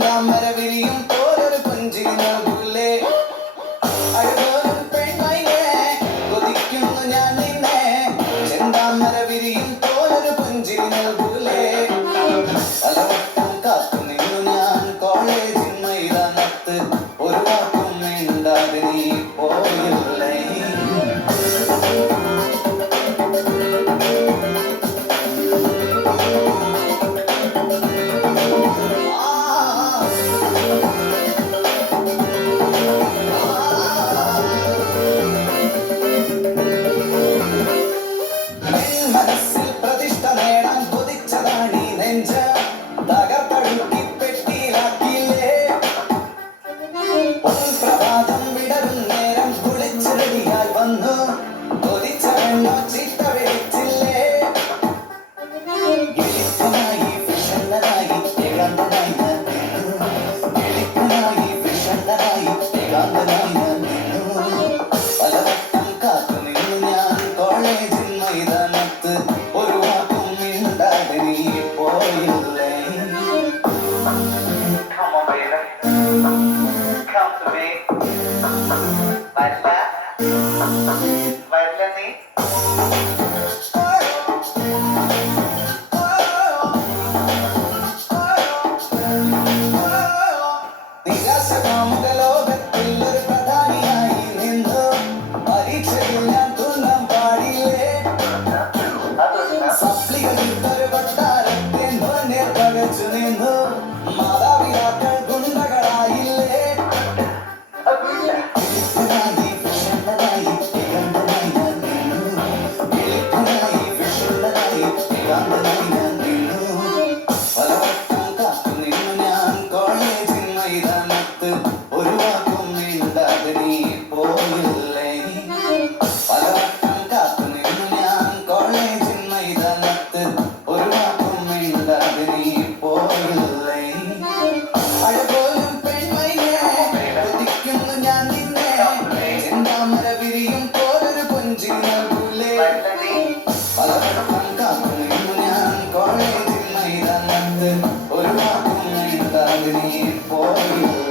ചെന്താമര വിരിയും പോലൊരു പുഞ്ചിരി നൽകൂലേ അഴകോലും പെൺമൈനെ കൊതിക്കുന്നു ഞാൻ നിന്നെ ചെന്താമര വിരിയും പോലൊരു പുഞ്ചിരി നൽകൂലേ പലവട്ടം കാത്തു നിന്നു ഞാൻ കോളേജിൻ മൈതാനത്ത് ഒരു വാക്കും മിണ്ടാതെ നീ പോയില്ലേ മനസ്സിൽ പ്രതിഷ്ഠ നേടാൻ കൊതിച്ചതാണീ നെഞ്ച് തകർത്തടുക്കി പെട്ടിയിലാക്കിയില്ലേ പ്രഭാതം വിടരും നേരം കുളിച്ച് റെഡിയായി വന്നു കൊതിച്ച വെണ്ണോ ചിട്ട വിളിച്ചില്ലേ എളിപ്പനായി വിഷണ്ണനായി ഏകാന്തനായി ഞാൻ വീണു എളിപ്പനായി വിഷണ്ണനായി ഏകാന്തനായി ഞാൻ വീണു പലവട്ടം കാത്തു നിന്നു ഞാൻ കോളേജിൽ മൈതാനത്ത് ഒരു വാക്കും മിണ്ടാതെ നീ പോയില്ലേ Come on, baby. Come to me. വരില്ല നീ നിരാശകാമുക ലോകത്തിൽ ഒരു പ്രധാനിയായി നിന്നു പരീക്ഷയിൽ ഞാൻ തുന്നം പാടില്ലേ സപ്ലികളിൽ ഒരു കൊട്ടാരത്തെ നേർ പകച്ചു നിന്നു മാതാപിതാക്കൾ ഗുണ്ടകളായില്ലേ എളിപ്പനായി വിഷണ്ണനായി ഏകാന്തനായി ഞാൻ വീണു എളിപ്പനായി വിഷണ്ണനായി ഏകാന്തനായി ഞാൻ വീണു പലവട്ടം കാത്തു നിന്നു ഞാൻ കോളേജിൻ മൈതാനത്ത് ഒരു വാക്കും മിണ്ടാതെ നീ പോയില്ലേ പലവട്ടം കാത്തു നിന്നു ഞാൻ കോളേജിൻ മൈതാനത്ത് ഒരു വാക്കും മിണ്ടാതെ നീ പോയില്ലേ അഴകോലും പെൺമൈനെ കൊതിക്കുന്നു ഞാൻ നിന്നെ ചെന്താമര വിരിയും പോലൊരു പുഞ്ചിരി നൽകൂലേ പലവട്ടം കാത്തു നിന്നു ഞാൻ കോളേജിൽ മൈതാനത്ത് ഒരു വാക്കും മിണ്ടാതെ നീ പോയില്ലേ